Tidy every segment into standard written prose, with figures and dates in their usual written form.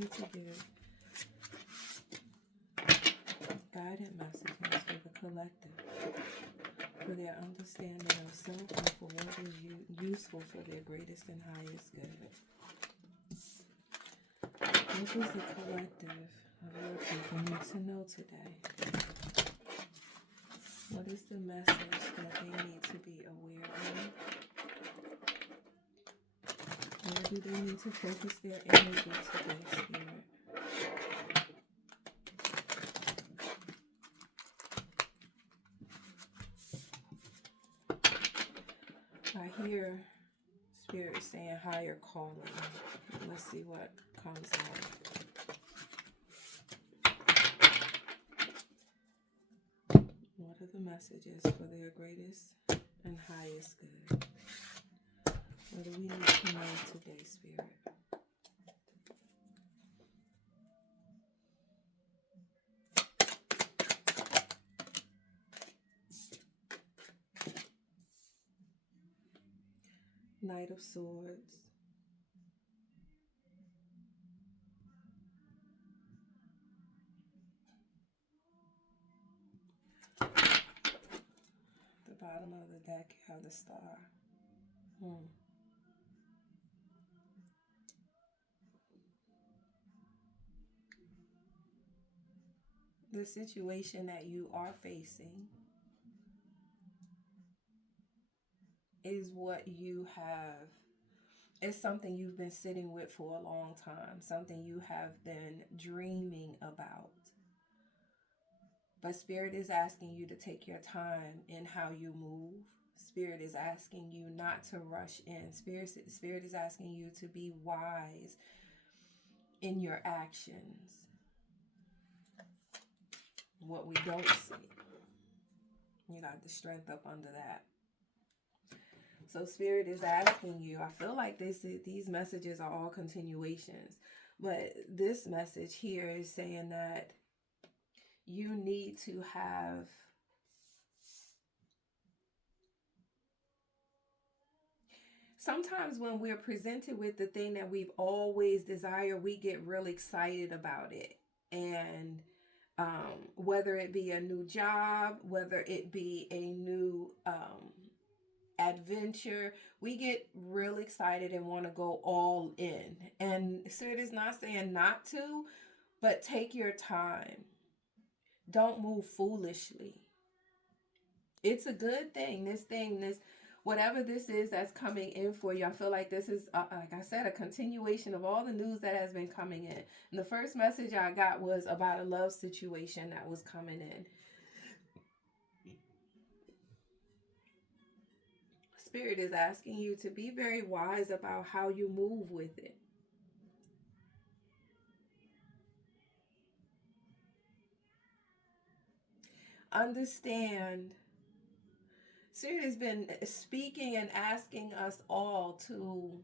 me to give guided messages for the collective, for their understanding of self and for what is useful for their greatest and highest good. What does the collective of your people need to know today? What is the message that they need to be aware of? Where do they need to focus their energy today, Spirit? I hear Spirit saying higher calling. Let's see what comes out. What are the messages for their greatest and highest good? What do we need to know today, Spirit? Knight of Swords. The bottom of the deck, you have the Star. The situation that you are facing is what you have. It's something you've been sitting with for a long time, something you have been dreaming about. But Spirit is asking you to take your time in how you move. Spirit is asking you not to rush in. Spirit is asking you to be wise in your actions. What we don't see, you got the strength up under that. So Spirit is asking you, I feel like these messages are all continuations, but this message here is saying that you need to have sometimes when we're presented with the thing that we've always desired, we get real excited about it. And whether it be a new job, whether it be a new adventure, we get real excited and want to go all in. And Spirit is not saying not to, but take your time. Don't move foolishly. It's a good thing. This whatever this is that's coming in for you, I feel like this is, like I said, a continuation of all the news that has been coming in. And the first message I got was about a love situation that was coming in. Spirit is asking you to be very wise about how you move with it. Understand, Spirit has been speaking and asking us all to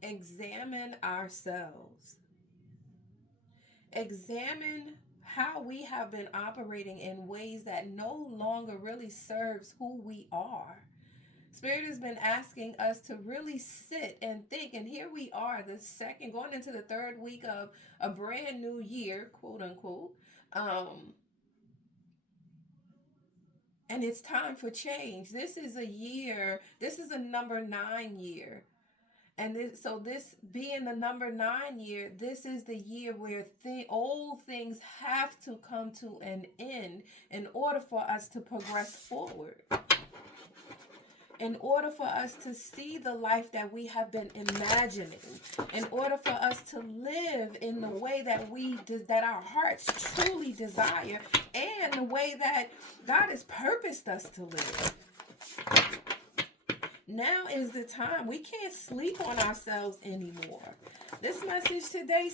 examine ourselves. Examine how we have been operating in ways that no longer really serves who we are. Spirit has been asking us to really sit and think, and here we are, going into the third week of a brand new year, quote unquote. And it's time for change. This is a number 9 year. And this being the number 9 year, this is the year where old things have to come to an end in order for us to progress forward. In order for us to see the life that we have been imagining, in order for us to live in the way that our hearts truly desire, and the way that God has purposed us to live. Now is the time. We can't sleep on ourselves anymore. This message today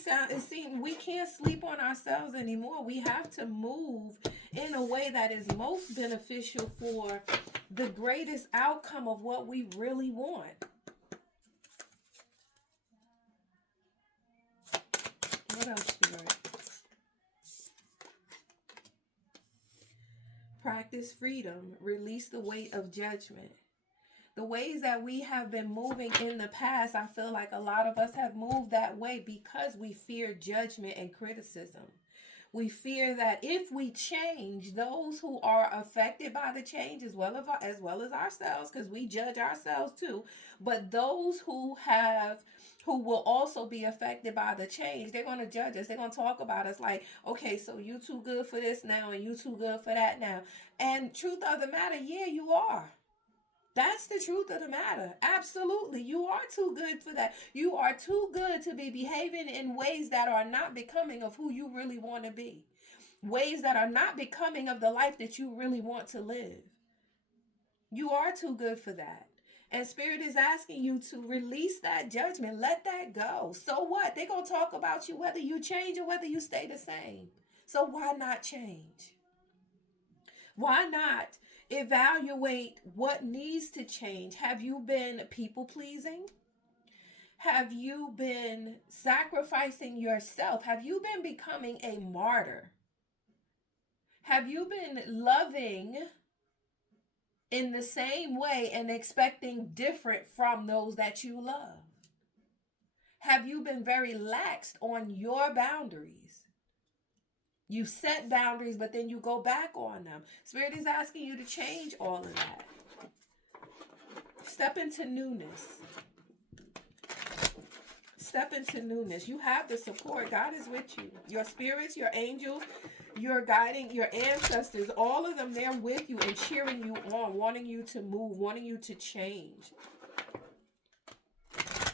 we can't sleep on ourselves anymore. We have to move in a way that is most beneficial for the greatest outcome of what we really want. What else, Spirit? Practice freedom. Release the weight of judgment. The ways that we have been moving in the past, I feel like a lot of us have moved that way because we fear judgment and criticism. We fear that if we change, those who are affected by the change, as well as ourselves, because we judge ourselves too, but those who will also be affected by the change, they're going to judge us. They're going to talk about us like, okay, so you too good for this now and you too good for that now. And truth of the matter, yeah, you are. That's the truth of the matter. Absolutely. You are too good for that. You are too good to be behaving in ways that are not becoming of who you really want to be. Ways that are not becoming of the life that you really want to live. You are too good for that. And Spirit is asking you to release that judgment. Let that go. So what? They're going to talk about you whether you change or whether you stay the same. So why not change? Why not evaluate what needs to change? Have you been people pleasing? Have you been sacrificing yourself? Have you been becoming a martyr? Have you been loving in the same way and expecting different from those that you love? Have you been very lax on your boundaries? You set boundaries, but then you go back on them. Spirit is asking you to change all of that. Step into newness. Step into newness. You have the support. God is with you. Your spirits, your angels, your guiding, your ancestors, all of them, they're with you and cheering you on, wanting you to move, wanting you to change,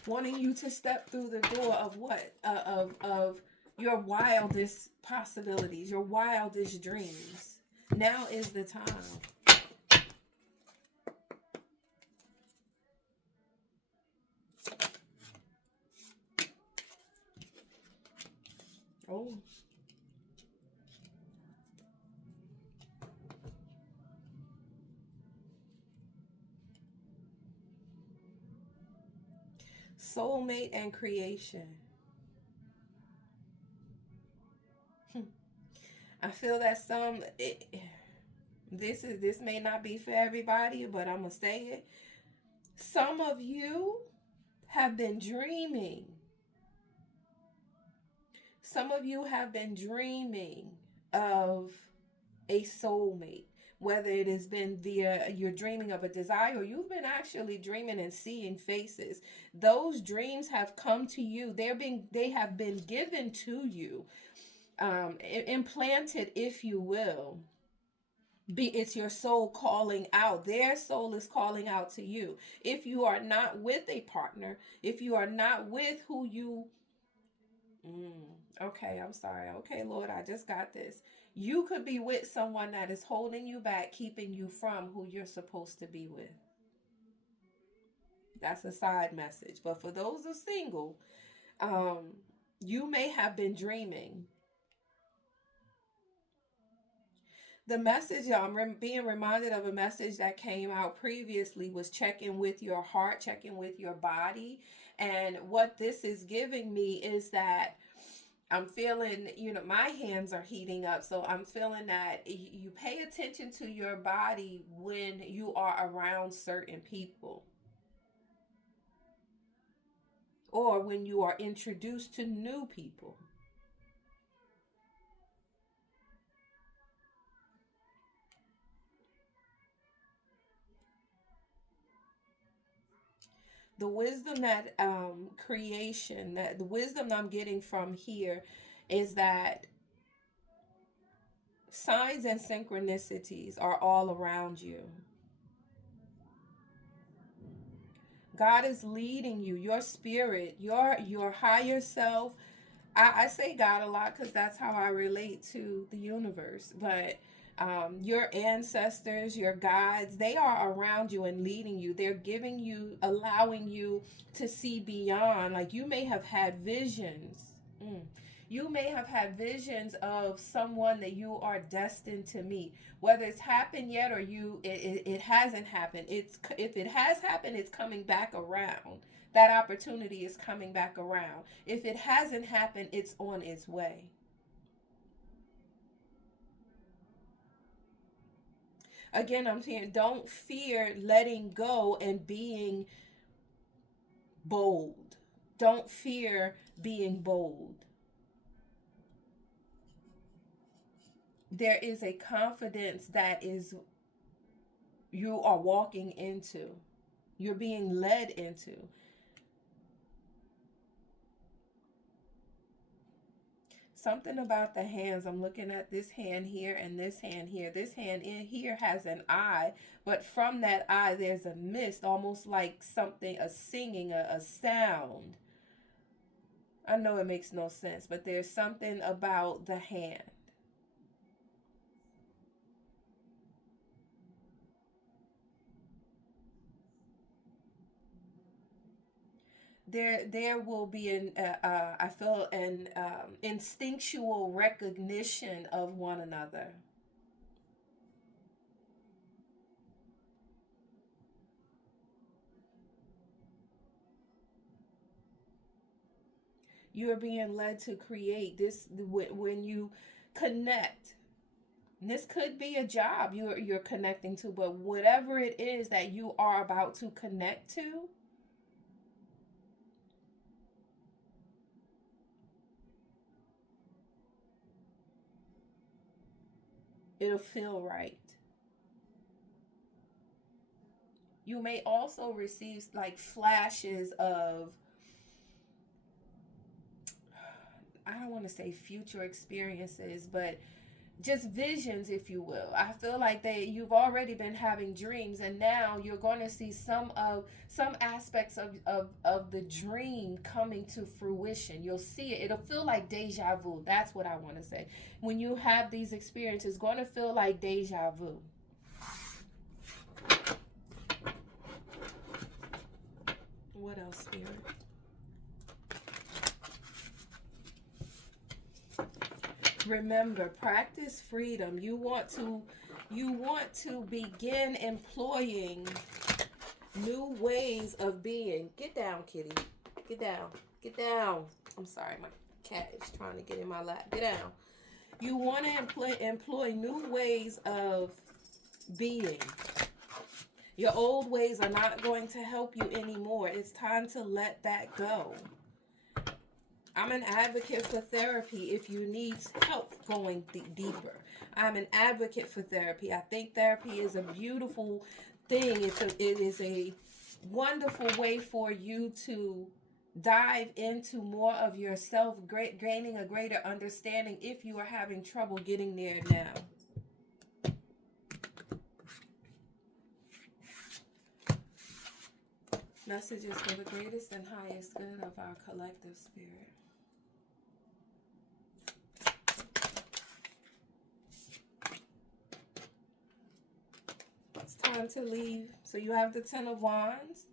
wanting you to step through the door of what? Of your wildest possibilities, your wildest dreams. Now is the time. Oh. Soulmate and creation. I feel that this may not be for everybody, but I'm gonna say it. Some of you have been dreaming. Some of you have been dreaming of a soulmate. Whether it has been via you're dreaming of a desire, or you've been actually dreaming and seeing faces. Those dreams have come to you. They have been given to you, implanted, if you will. It's your soul calling out. Their soul is calling out to you. If you are not with a partner, if you are not with who you okay, I'm sorry. Okay, Lord, I just got this. You could be with someone that is holding you back, keeping you from who you're supposed to be with. That's a side message. But for those who are single, um, you may have been dreaming. The message, being reminded of a message that came out previously, was checking with your heart, checking with your body. And what this is giving me is that I'm feeling, my hands are heating up. So I'm feeling that you pay attention to your body when you are around certain people, or when you are introduced to new people. The wisdom that creation, that the wisdom I'm getting from here is that signs and synchronicities are all around you. God is leading you, your spirit, your higher self. I say God a lot because that's how I relate to the universe. But your ancestors, your guides, they are around you and leading you. They're giving you, allowing you to see beyond. Like you may have had visions. You may have had visions of someone that you are destined to meet. Whether it's happened yet or it hasn't happened. If it has happened, it's coming back around. That opportunity is coming back around. If it hasn't happened, it's on its way. Again, I'm saying don't fear letting go and being bold. Don't fear being bold. There is a confidence that is you are walking into. You're being led into. Something about the hands. I'm looking at this hand here and this hand here. This hand in here has an eye, but from that eye there's a mist, almost like something, a singing, a sound. I know it makes no sense, but there's something about the hand. There will be an I feel an instinctual recognition of one another. You are being led to create this when you connect. And this could be a job you're connecting to, but whatever it is that you are about to connect to, it'll feel right. You may also receive like flashes of, I don't want to say future experiences, but just visions, if you will. I feel like you've already been having dreams, and now you're going to see some aspects of the dream coming to fruition. You'll see it. It'll feel like deja vu. That's what I want to say. When you have these experiences, it's going to feel like deja vu. What else, Spirit? Remember, practice freedom. You want to begin employing new ways of being. Get down, kitty. Get down. Get down. I'm sorry, my cat is trying to get in my lap. Get down. You want to employ new ways of being. Your old ways are not going to help you anymore. It's time to let that go. I'm an advocate for therapy if you need help going deeper. I'm an advocate for therapy. I think therapy is a beautiful thing. It is a wonderful way for you to dive into more of yourself, gaining a greater understanding if you are having trouble getting there now. Messages for the greatest and highest good of our collective spirit. It's time to leave. So you have the Ten of Wands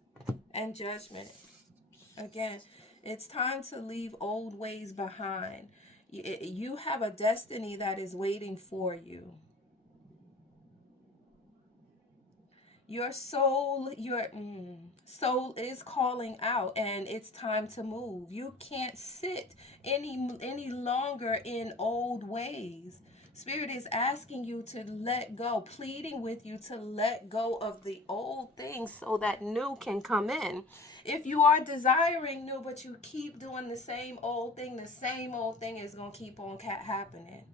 and Judgment. Again, it's time to leave old ways behind. You have a destiny that is waiting for you. Your soul is calling out, and it's time to move. You can't sit any longer in old ways. Spirit is asking you to let go, pleading with you to let go of the old things so that new can come in. If you are desiring new, but you keep doing the same old thing is going to keep on happening.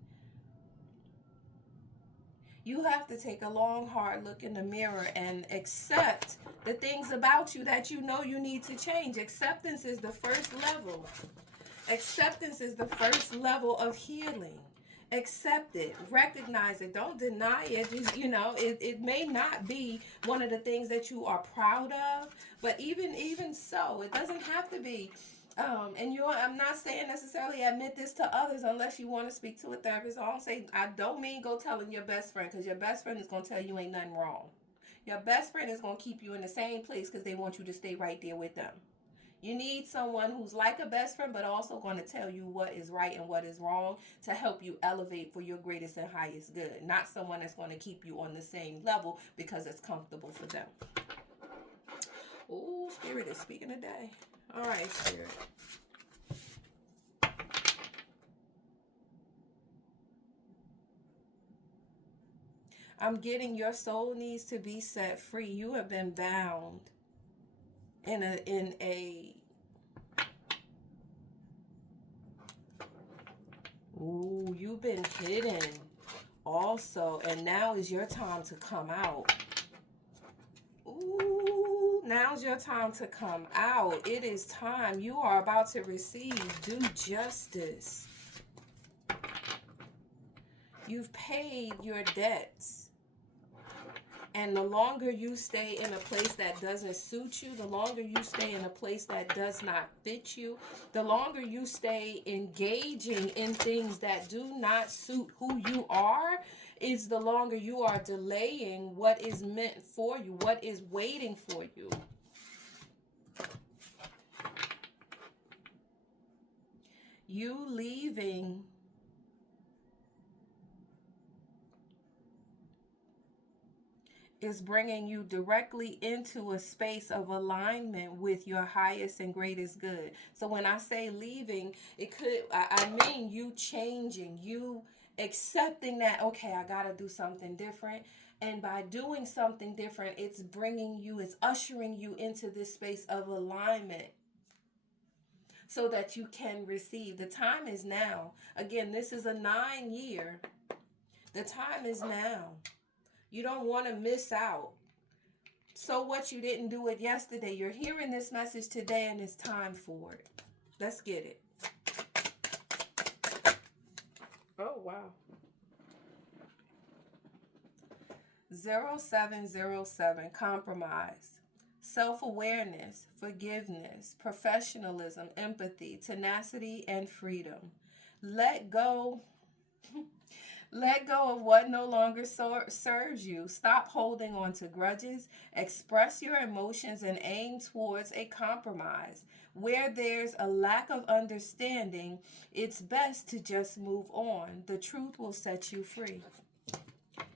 You have to take a long, hard look in the mirror and accept the things about you that you know you need to change. Acceptance is the first level. Acceptance is the first level of healing. Accept it. Recognize it. Don't deny it. It may not be one of the things that you are proud of, but even so, it doesn't have to be. I'm not saying necessarily admit this to others unless you want to speak to a therapist. I don't mean go telling your best friend, because your best friend is going to tell you ain't nothing wrong. Your best friend is going to keep you in the same place because they want you to stay right there with them. You need someone who's like a best friend, but also going to tell you what is right and what is wrong to help you elevate for your greatest and highest good. Not someone that's going to keep you on the same level because it's comfortable for them. Oh, Spirit is speaking today. All right, Spirit. I'm getting your soul needs to be set free. You have been bound in a ooh, you've been hidden also, and now is your time to come out. Ooh, now's your time to come out. It is time. You are about to receive due justice. You've paid your debts. And the longer you stay in a place that doesn't suit you, the longer you stay in a place that does not fit you, the longer you stay engaging in things that do not suit who you are, is the longer you are delaying what is meant for you, what is waiting for you. You leaving is bringing you directly into a space of alignment with your highest and greatest good. So when I say leaving, I mean you changing, you accepting that, okay, I got to do something different. And by doing something different, it's ushering you into this space of alignment so that you can receive. The time is now. Again, this is a 9-year. The time is now. You don't want to miss out. So what, you didn't do it yesterday. You're hearing this message today and it's time for it. Let's get it. Oh, wow. 0707, compromise, self-awareness, forgiveness, professionalism, empathy, tenacity, and freedom. Let go. Let go of what no longer serves you. Stop holding on to grudges. Express your emotions and aim towards a compromise. Where there's a lack of understanding, it's best to just move on. The truth will set you free.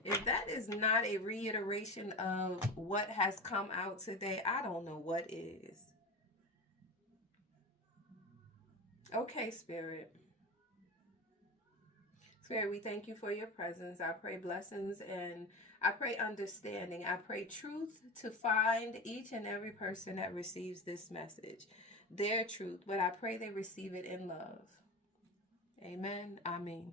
If that is not a reiteration of what has come out today, I don't know what is. Okay, Spirit. Spirit, we thank you for your presence. I pray blessings and I pray understanding. I pray truth to find each and every person that receives this message. Their truth, but I pray they receive it in love. Amen. Amen.